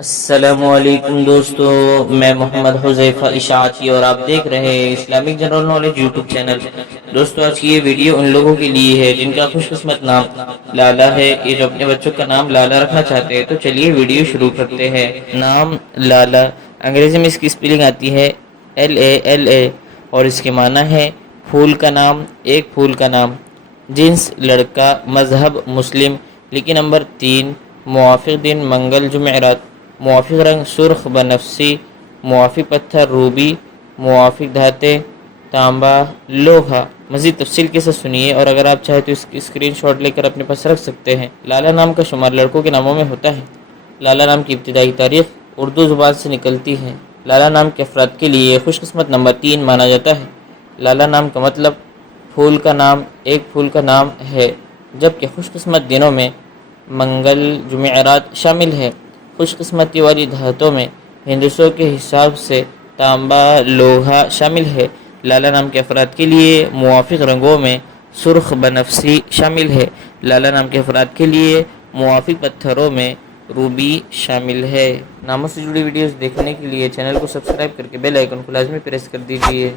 السلام علیکم دوستو، میں محمد حذیفہ اشاعتی اور آپ دیکھ رہے ہیں Islamic general knowledge YouTube channel. دوستو آج کی یہ ویڈیو ان لوگوں کے لیے ہے جن کا خوش قسمت نام لالا ہے، یہ جو اپنے بچوں کا نام لالا رکھنا چاہتے ہیں۔ تو چلیے ویڈیو شروع کرتے ہیں۔ نام لالا، انگریزی میں اس کی سپیلنگ آتی ہے LALA اور اس کے معنی ہے پھول کا نام، ایک پھول کا نام۔ جنس لڑکا، مذہب مسلم۔ لکی نمبر 3، موافق دن منگل جمعرات، موافق رنگ سرخ بنفسی، موافق پتھر روبی، موافق دھاتیں تانبا لوہا۔ مزید تفصیل کے ساتھ سنیے اور اگر آپ چاہیں تو اس کی اسکرین شاٹ لے کر اپنے پاس رکھ سکتے ہیں۔ لالا نام کا شمار لڑکوں کے ناموں میں ہوتا ہے۔ لالا نام کی ابتدائی تاریخ اردو زبان سے نکلتی ہے۔ لالا نام کے افراد کے لیے خوش قسمت نمبر 3 مانا جاتا ہے۔ لالا نام کا مطلب پھول کا نام، ایک پھول کا نام ہے، جبکہ خوش قسمت دنوں میں منگل جمعرات شامل ہے۔ خوش قسمتی والی دھاتوں میں ہندسوں کے حساب سے تانبا لوہا شامل ہے۔ لالا نام کے افراد کے لیے موافق رنگوں میں سرخ بنفسی شامل ہے۔ لالا نام کے افراد کے لیے موافق پتھروں میں روبی شامل ہے۔ ناموں سے جڑی ویڈیوز دیکھنے کے لیے چینل کو سبسکرائب کر کے بیل آئیکن کو لازمی پریس کر دیجیے۔